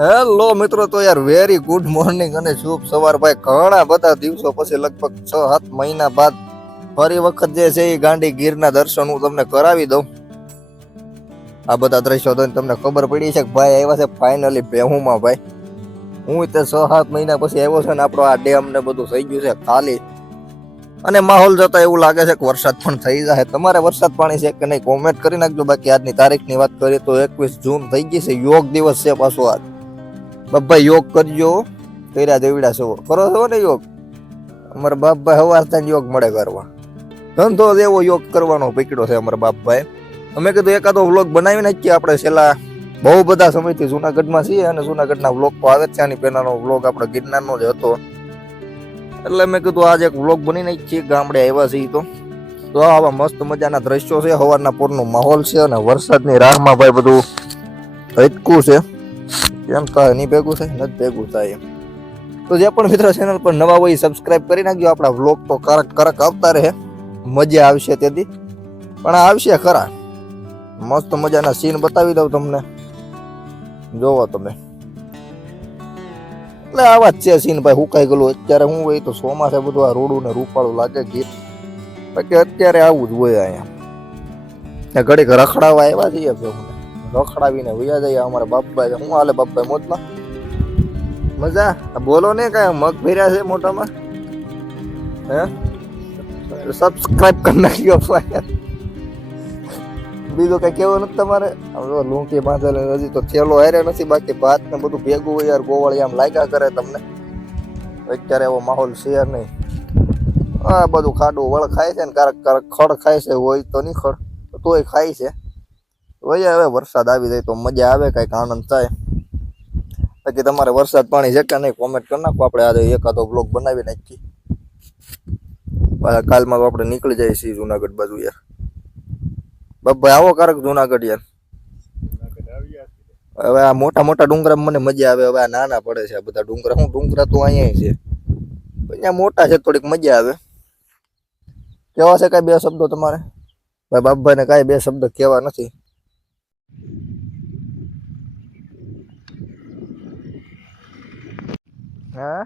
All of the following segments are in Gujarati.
હેલો મિત્રો, તો યાર વેરી ગુડ મોર્નિંગ અને શુભ સવાર ભાઈ. ઘણા બધા દિવસો પછી લગભગ 6-7 મહિના બાદ ફરી વખત જે છે એ ગાંડી ગીરના દર્શન હું તમને કરાવી દઉં. આ બધા દ્રશ્યો તો તમને ખબર પડી છે કે ભાઈ આવ્યા છે ફાઇનલી ભેહુમાં ભાઈ. હું તે 6-7 મહિના પછી આવ્યો છે ને આપણો આ ડેમ ને બધું થઈ ગયું છે ખાલી, અને માહોલ જોતા એવું લાગે છે કે વરસાદ પણ થઈ જાય. તમારે વરસાદ પાણી છે કે નહીં કોમેન્ટ કરી નાખજો. બાકી આજની તારીખની વાત કરીએ તો 21 જૂન થઈ ગઈ છે, યોગ દિવસ છે પાછો આજ. બાપભાઈ યોગ કરજો, કર્યા દેવડા છો કરો છો ને યોગ. અમારા બાપભાઈ સવારથી યોગ મળે કરવા, ધંધો એવો યોગ કરવાનો પકડ્યો છે અમારા બાપભાઈ. અમે કીધું એકાદો વ્લોગ બનાવી નાખીએ. આપણે છેલ્લા બહુ બધા સમયથી જુનાગઢમાં છીએ અને જુનાગઢના વ્લોગ તો આવે જ છે. આની પહેલાનો વ્લોગ આપણે ગિરનારનો જ હતો, એટલે મેં કીધું આજે એક વ્લોગ બની નાખીએ. ગામડે આવ્યા છીએ તો આવા મસ્ત મજાના દ્રશ્યો છે, સવારના પોરનો માહોલ છે અને વરસાદની રાહમાં ભાઈ બધું હટકું છે. કેમ થાય નહીં ભેગું થાય, નથી ભેગું થાય. તો જે પણ મિત્રો ચેનલ પર નવા હોય સબસ્ક્રાઇબ કરી નાખજો. આપણા વ્લોગ તો કરક આવતા રહે, મજા આવશે તેથી, પણ આવશે ખરા. મસ્ત મજાના સીન બતાવી દઉં તમને, જોવો તમે. એટલે આવા જ છે સીન ભાઈ. હુકાઈ ગયેલું અત્યારે હું હોય તો ચોમાસે બધું આ રોડું ને રૂપાળું લાગે ગીત. બાકી અત્યારે આવું જ હોય અહીંયા. ઘડીક રખડાવા આવ્યા છીએ, રખડાવીને વયા જાય અમારા બાપભાઈ. શું હાલે બાપભાઈ, મોજમાં મજા? બોલો ને કાંઈ મગ ભર્યા છે મોટામાં? હે સબસ્ક્રાઇબ કરી નાખ્યો ભાઈ. બીજું કઈ કેવું નથી તમારે? લૂંકી બાંધેલી હજી તો થેલો હારે નથી, બાકી ભાત ને બધું ભેગું હોય યાર. ગોવાળી આમ લાગ્યા કરે તમને. અત્યારે એવો માહોલ છે નહીં. આ બધું ખાડું વળ ખાય છે ને, કારક ખડ ખાય છે. હોય તો નહીં ખડ, તોય ખાય છે. હવે વરસાદ આવી જાય તો મજા આવે, કઈક આનંદ થાય. બાકી તમારે વરસાદ પાણી છે કે નહીં કોમેન્ટ કરી નાખો. આપણે આજે એકાદો બ્લોગ બનાવી નાખીએ. પાછા કાલમાં તો આપણે નીકળી જાય છીએ જુનાગઢ બાજુ યાર. બાપભાઈ આવો કારક જુનાગઢ યાર. હવે આ મોટા મોટા ડુંગરા મને મજા આવે. હવે આ નાના પડે છે આ બધા ડુંગરા. હું ડુંગરા તો અહીંયા છે, અહીંયા મોટા છે, થોડીક મજા આવે. કેવા છે કઈ બે શબ્દો તમારે? ભાઈ બાપભાઈ ને કઈ બે શબ્દ કેવા નથી. હા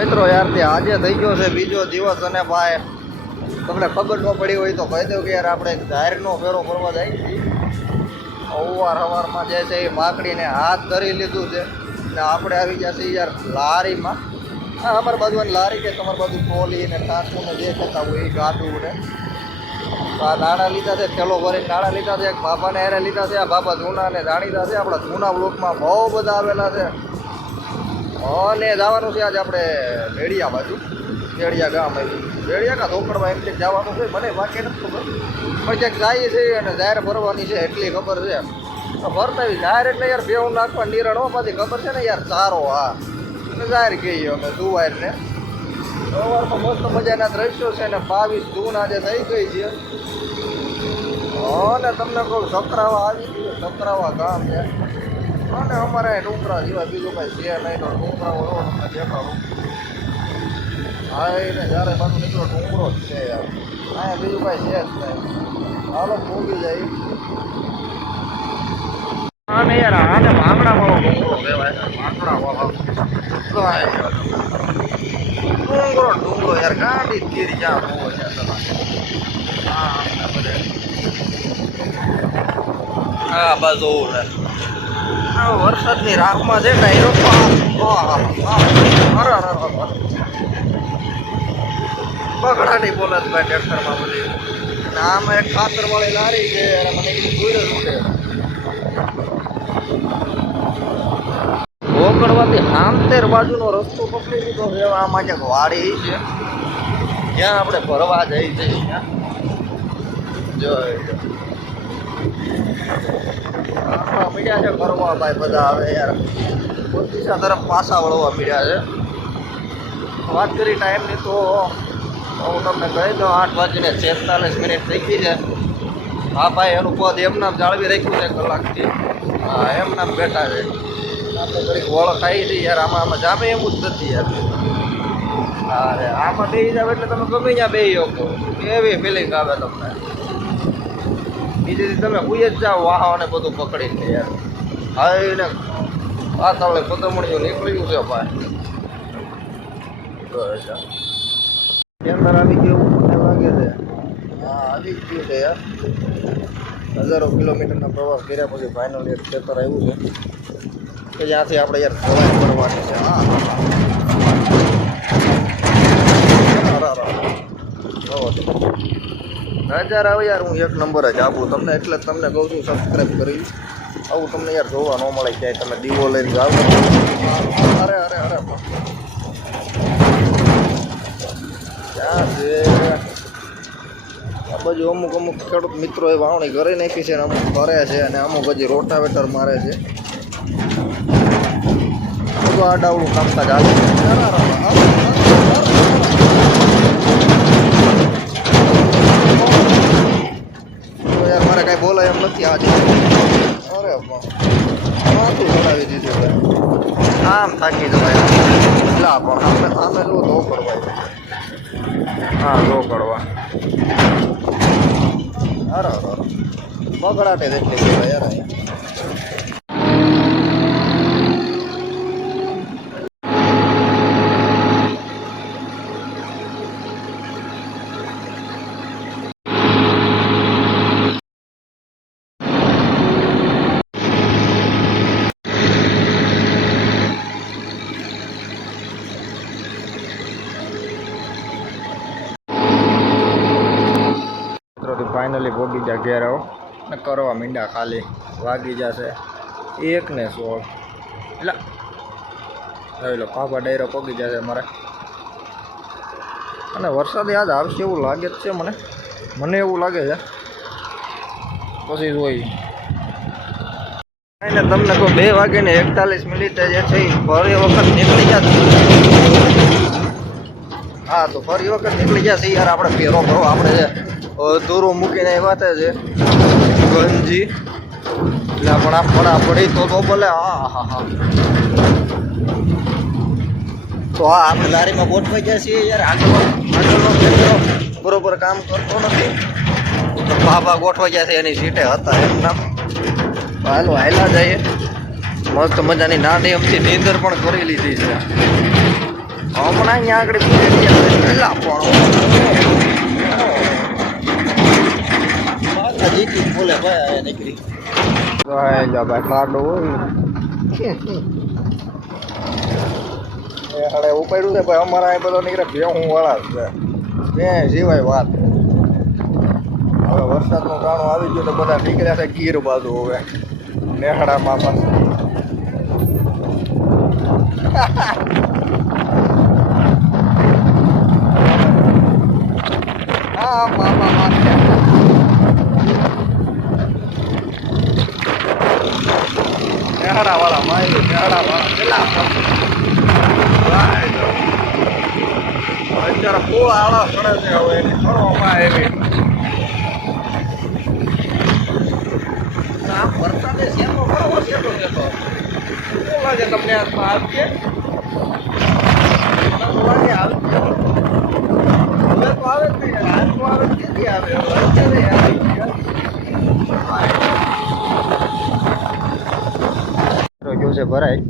મિત્રો યાર, તે આજે થઈ ગયો છે બીજો દિવસ. અને ભાઈ તમને ખબર ન પડી હોય તો કહી દઉં કે યાર આપણે જાહેરનો ફેરો કરવા જાય છીએ. સવારમાં જે છે એ માકડીને હાથ ધરી લીધું છે ને આપણે આવી ગયા છીએ યાર લારીમાં. હા, અમારી બાજુ લારી કે તમારી બાજુ ટોલી ને ટાંકું ને જે થતા હોય એ ગાડું ને આ નાણાં લીધા છે. થેલો ભરીને નાણાં લીધા છે. એક બાપાને હારે લીધા છે. આ બાપા જૂના ને જાણીતા છે, આપણા જૂના બ્લોકમાં બહુ બધા આવેલા છે. અને જવાનું છે આજે આપણે ભેડિયા બાજુ, ભેડિયા ગામ આવ્યું. ભેડિયા કા ધોકડમાં એમ જવાનું છે, મને બાકી નથી ખબર. પણ ક્યાંક જાય છે અને જાહેર ભરવાની છે એટલી ખબર છે. ભરતા જાહેર એટલે યાર બેવું નાખવા નિરણ પાછી ખબર છે ને યાર. સારો હા જાહેર કહીએ અમે જુવારને. સવારમાં મસ્ત મજાના દ્રશ્યો છે ને 22 જૂન આજે થઈ ગઈ છે. અને તમને કહું સકરાવા આવી ગયું. સકરાવા ગામ છે અને અમારે ડુંગરા જેવા બીજું કઈ છે નહીં. તો ડુંગરાઓ એવો તમને દેખાડું. હા એને જ્યારે બાજુ નીકળો ડુંગરો જ છે યાર. અહીંયા બીજું કાંઈ છે જ નહીં. હાલો મૂકી જાય. આને યાર આને માંગડા વાળો ડુંગરો કહેવાય. માંગડા વાળો ડુંગરો યાર ગાડી તીર જ્યાં બહુ છે. હા બાજુ વરસાદની રાહમાં છે ને એ બગડાટી બોલે ભાઈ ટ્રેક્ટરમાં બધી. અને આમાં એક ખાતર વાળી લારી છે અને મને કીધું જોઈ જ છે. ગોકળવાથી આમતેર બાજુનો રસ્તો પકડી દીધો છે. આમાં ક્યાંક વાડી છે જ્યાં આપણે ભરવા જઈ જઈએ ત્યાં જોઈ મીડિયા છે ફરવા ભાઈ બધા આવે યાર દિશા તરફ પાછા વળવા મીડિયા છે. વાત કરી ટાઈમની તો હું તમને કહી દઉં 8:46 થઈ ગઈ છે. હા ભાઈ એનું પદ એમ નામ જાળવી રાખ્યું છે કલાકથી. હા એમ નામ બેઠા છે. આપણે ઘડીક વળ ખાઈ છીએ યાર. આમાં જામે એવું જ નથી યાર. અરે આમાં બેસી જાવ એટલે તમે ગમે ત્યાં બેસી શકો એવી ફિલિંગ આવે તમને. બીજી તમે હુઈ જ જાઓ વાહને બધું પકડીને યાર. હા એને વાતાવરણ પદમણીઓ નીકળ્યું છે ભાઈ. અંદર આવી ગયું મને લાગે છે. હા આવી જ ગયું છે યાર. હજારો કિલોમીટરના પ્રવાસ કર્યા પછી ફાઇનલ એક ખેતર આવ્યું છે કે જ્યાંથી આપણે યાર ખોરાક કરવાની છે. હા નજાર આવે યાર. હું એક નંબર જ આપું તમને એટલે જ તમને કહું છું સબસ્ક્રાઈબ કરી. આવું તમને યાર જોવા ન મળે ક્યાંય. તમે દીવો લઈને જાઓ. અરે અરે અરે ક્યાં છે આ બાજુ અમુક ખેડૂત મિત્રોએ વાવણી કરી નાખી છે અને અમુક કરે છે અને અમુક હજી રોટાવેટર મારે છે. બધું આડાવડું કામકાજ આવે છે. યાર મારે કાંઈ બોલાય એમ નથી આજે. અરે માથું ચડાવી દીધું આમ થાકી જવાય. લા પણ આમે જો તો પડવાય. હા જો પડવા અરે બગડાટે જેટલી કહેવાય યાર અહીંયા. ફાઇનલી ભોગી જા ઘેર આવો ને કરવા મીંડા ખાલી વાગી જશે 1:16 એટલે જોઈ લો પાપા ડાયરો પગી જશે મારે. અને વરસાદ યાદ આવશે એવું લાગે જ છે મને એવું લાગે છે. પછી જોઈ ને તમને કહું 2:41 જે છે એ ફરી વખત નીકળી જશે. હા તો ફરી વખત નીકળી જશે યાર. આપણે ફેરો કરો આપણે છે દોરો મૂકીને એ વાત છે ગંજી એટલે પણ આ પડી તો ભલે. હા હા હા તો હા આપણે લારીમાં ગોઠવાઈ ગયા છીએ યાર. આગળનો ખેતરો બરોબર કામ કરતો નથી. બાબા ગોઠવાઈ ગયા છે એની સીટે હતા એમ નામ. હાલો હાલા જઈએ. મસ્ત મજાની નાની અમથી નીંદર પણ કરી લીધી છે. હમણાં અહીંયા આગળ પેલા પણ જીતી બોલે ભાઈ નીકળી ભાઈ ખાડો હોય હડે ઉપાડ્યું છે ભાઈ. અમારા અહીં બધા નીકળે ભેહું વાળા છે બે સિવાય વાત. હવે વરસાદનું કાણું આવી ગયું તો બધા નીકળ્યા છે ગીર બાજુ. હવે નેહડામાં પાસે હા મામા માથે નેહડા વાળા માય નેહડા વાળા કેટલા અત્યારે બહુ આળા પડે છે. હવે એની ફરવામાં એવી આમ વરસાદે શેકો બરોબર શેકો શેકો શું લાગે તમને હાથમાં આવશે? લાગે આવશે હવે તો આવે જ નહીં. હાથમાં આવે ક્યાંથી આવે? અત્યારે આવી છે ભરાય.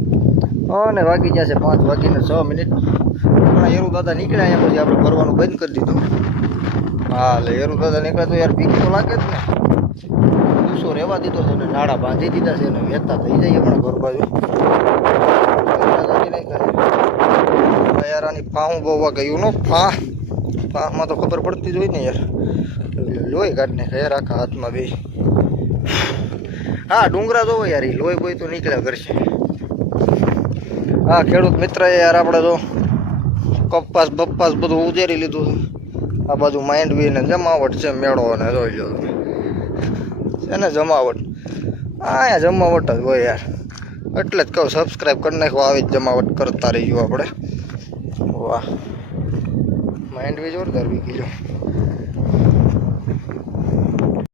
અને વાગી જશે 5:06. હમણાં હેરુ દાદા નીકળ્યા અહીંયા પછી આપણે ભરવાનું બંધ કરી દીધું. હા એટલે હેરુ દાદા નીકળ્યા તો યાર બીક તો લાગે જ ને. દિવસો રહેવા દીધો છે ને નાળા બાંધી દીધા છે ને વહેતા થઈ જાય હમણાં ઘર બાજુ. યાર આની ફાહું બહુ ગયું નો ફામાં તો ખબર પડતી જ હોય ને યાર. લોહી કાઢને યાર આખા હાથમાં બે. હા ડુંગરા જોવો યાર એ લોહી બોય તો નીકળ્યા કરશે. હા ખેડૂત મિત્ર યાર આપણે તો કપાસ બપ્પાસ બધું ઉજેરી લીધું છે. આ બાજુ માંડવી ને જમાવટ છે મેળો ને જોઈ લો છે ને જમાવટ. અહીંયા જમાવટ જ હોય યાર એટલે જ કહું સબસ્ક્રાઈબ કરી નાખો આવી જ જમાવટ કરતા રહીશું આપણે. વાહ માંડવી જોરદાર વીકી જો.